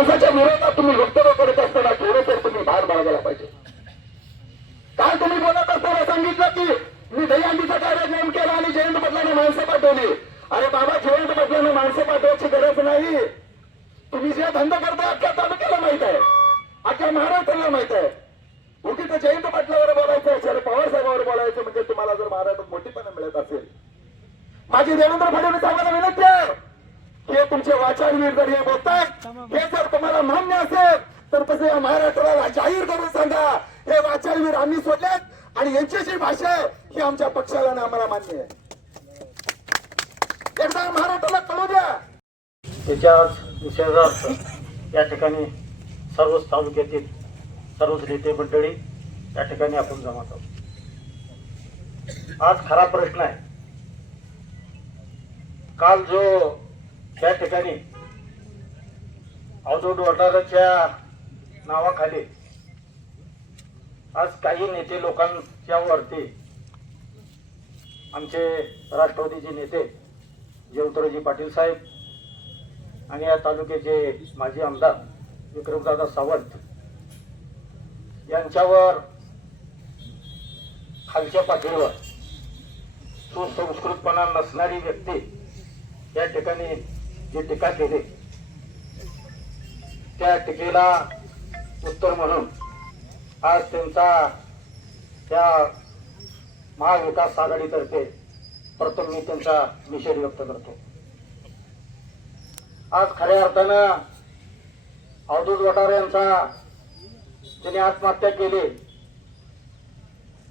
माणसाच्या विरोधात तुम्ही वक्तव्य करत असताना थोडं तुम्ही बाहेर बाळगायला पाहिजे. काल तुम्ही बोलत असताना सांगितलं की मी दहीहंडीचा कार्यक्रम केला आणि जयंत पाटलाने माणसं पाठवली. अरे बाबा जयंत पाटलाने माणसं पाठवायची गरज नाही. तुम्ही जे धंदा करता अख्ख्या तालुक्याला माहीत आहे. अख्ख्या महाराष्ट्राला माहीत आहे. उगी तर जयंत पाटलावर बोलायचं शरद पवार साहेबावर बोलायचं म्हणजे तुम्हाला जर महाराष्ट्रात मोठीपणा मिळत असेल. माझी देवेंद्र फडणवीस साहेबांना विनंती तुमचे वाचारवीर जर हे बोलतात हे जर तुम्हाला मान्य असेल तर तसे या महाराष्ट्राला जाहीर करून सांगा. हे वाचारवीर आम्ही सोडलेत आणि यांची जी भाषा आहे ही आमच्या पक्षाला ना आम्हाला मान्य आहे. एकदा महाराष्ट्राला कळू द्या. त्याच्या निषेधार्थ या ठिकाणी सर्वच तालुक्यातील सर्वच नेते मंडळी या ठिकाणी आपण जमा आहोत आज खरा प्रश्न आहे. काल जो त्या ठिकाणी अवधूत वटाराच्या नावाखाली आज काही नेते लोकांच्या वरती आमचे राष्ट्रवादीचे नेते जयवंतरावजी पाटील साहेब आणि या तालुक्याचे माजी आमदार विक्रमदादा सावंत यांच्यावर खालच्या पातळीवर सुसंस्कृतपणा नसणारी व्यक्ती या ठिकाणी जी टीका केली त्या टीकेला उत्तर म्हणून आज त्यांचा त्या महाविकास आघाडीतर्फे प्रथम मी त्यांचा निषेध व्यक्त करतो. आज खऱ्या अर्थानं अवधूत वटार यांचा ज्यांनी आत्महत्या केली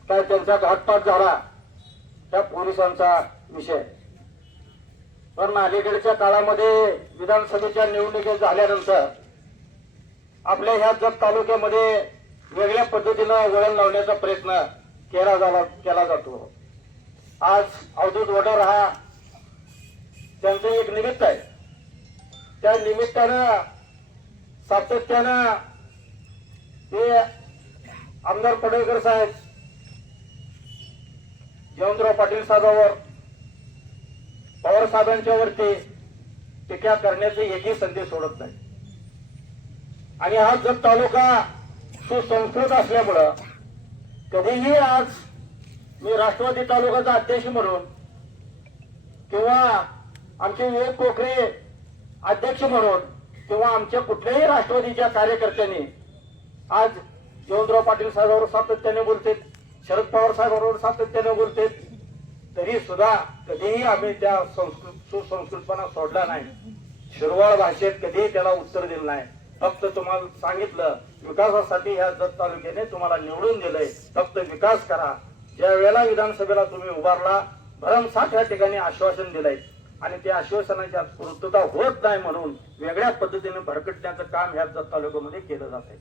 त्या त्यांचा घातपात झाला त्या पोलिसांचा विषय पण अलीकडच्या काळामध्ये विधानसभेच्या निवडणुकी झाल्यानंतर आपल्या ह्या जत तालुक्यामध्ये वेगळ्या पद्धतीनं वळण लावण्याचा प्रयत्न केला झाला केला जातो. आज अवधूत वडर हा त्यांचं एक निमित्त आहे. त्या निमित्तानं सातत्यानं ते आमदार पडळकर साहेब जयवंतराव पाटील साहेबावर पवार साहेबांच्या वरती टीका करण्याची एकही संधी सोडत नाही. आणि हा जत तालुका सुसंस्कृत असल्यामुळं कधीही आज मी राष्ट्रवादी तालुक्याचा अध्यक्ष म्हणून किंवा आमचे विवेक कोकरे अध्यक्ष म्हणून किंवा आमच्या कुठल्याही राष्ट्रवादीच्या कार्यकर्त्यांनी आज जयवंतराव पाटील साहेबांवर सातत्याने बोलते शरद पवार साहेबांवर सातत्याने बोलते तरी सुद्धा कधीही आम्ही त्या संस्कृत सुसंस्कृतपणा सोडला नाही. शिरवाळ भाषेत कधीही त्याला उत्तर दिलं नाही. फक्त तुम्हाला सांगितलं विकासासाठी ह्या जत तालुक्याने तुम्हाला निवडून दिलंय. फक्त विकास करा. ज्या वेळेला विधानसभेला तुम्ही उभारला भरमसाठ या ठिकाणी आश्वासन दिलंय. आणि त्या आश्वासनाच्या पूर्तता होत नाही म्हणून वेगळ्या पद्धतीने भरकटण्याचं काम ह्या जत तालुक्यामध्ये केलं जात आहे.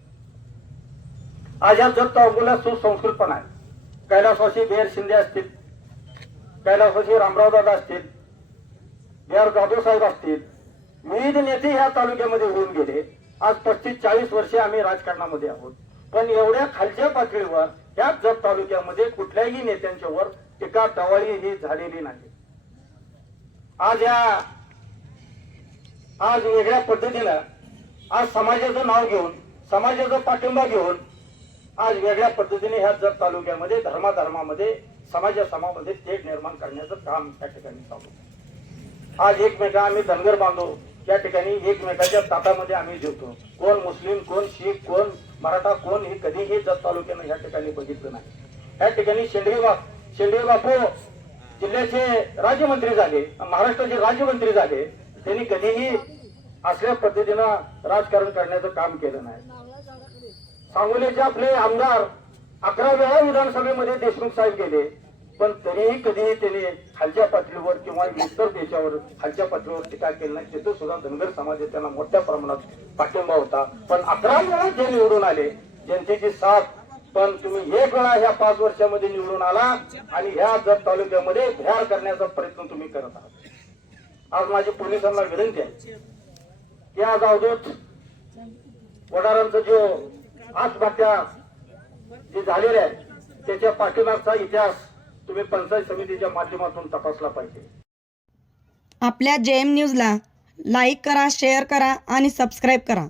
आज ह्या जत तालुक्याला सुसंस्कृतपणा आहे. कैलासवासी बेर शिंदे असतील कैलासवासी रामराव दादा असतील बिहार जाधव साहेब असतील विविध नेते ह्या तालुक्यामध्ये होऊन गेले. आज पस्तीस चाळीस वर्षे आम्ही राजकारणामध्ये आहोत. पण एवढ्या खालच्या पातळीवर या जत तालुक्यामध्ये कुठल्याही नेत्यांच्या वर टीका टवाळी ही झालेली नाही. आज या आज वेगळ्या पद्धतीनं आज समाजाचं नाव घेऊन समाजाचा पाठिंबा घेऊन आज वेगळ्या पद्धतीने ह्या जत तालुक्यामध्ये धर्माधर्मामध्ये समाजा समामध्ये तेढ निर्माण करण्याचं काम त्या ठिकाणी चालू आज एकमेका आम्ही धनगर बांधव या ठिकाणी एकमेकाच्या ताटामध्ये आम्ही जेवतो. कोण मुस्लिम कोण शीख कोण मराठा कोण हे कधीही जत तालुक्यानं या ठिकाणी बघितलं नाही. या ठिकाणी शेंडगे बा शेंडगे बापू जिल्ह्याचे राज्यमंत्री झाले महाराष्ट्राचे राज्यमंत्री झाले त्यांनी कधीही असल्या पद्धतीनं राजकारण करण्याचं काम केलं नाही. सांगोलीचे आपले आमदार अकरा वेळा विधानसभेमध्ये देशमुख साहेब गेले. पण तरीही कधीही त्याने खालच्या पातळीवर किंवा इतर देशावर खालच्या पातळीवर टीका केली नाही. तिथं सुद्धा धनगर समाजात त्यांना मोठ्या प्रमाणात पाठिंबा होता. पण अकरा वेळा ते निवडून आले जनतेची साथ. पण तुम्ही एक वेळा ह्या पाच वर्षामध्ये निवडून आला आणि ह्या जत तालुक्यामध्ये भ्यार करण्याचा प्रयत्न तुम्ही करत आहात. आज माझी पोलिसांना विनंती आहे की आज अवधूत वडारांचा जो आत्महत्या जे झालेल्या आहेत त्याच्या पाठीमागचा इतिहास तुम्ही पंचायत समितीच्या माध्यमातून तपासला पाहिजे. आपल्या जे एम न्यूजला लाईक करा शेअर करा आणि सबस्क्राईब करा.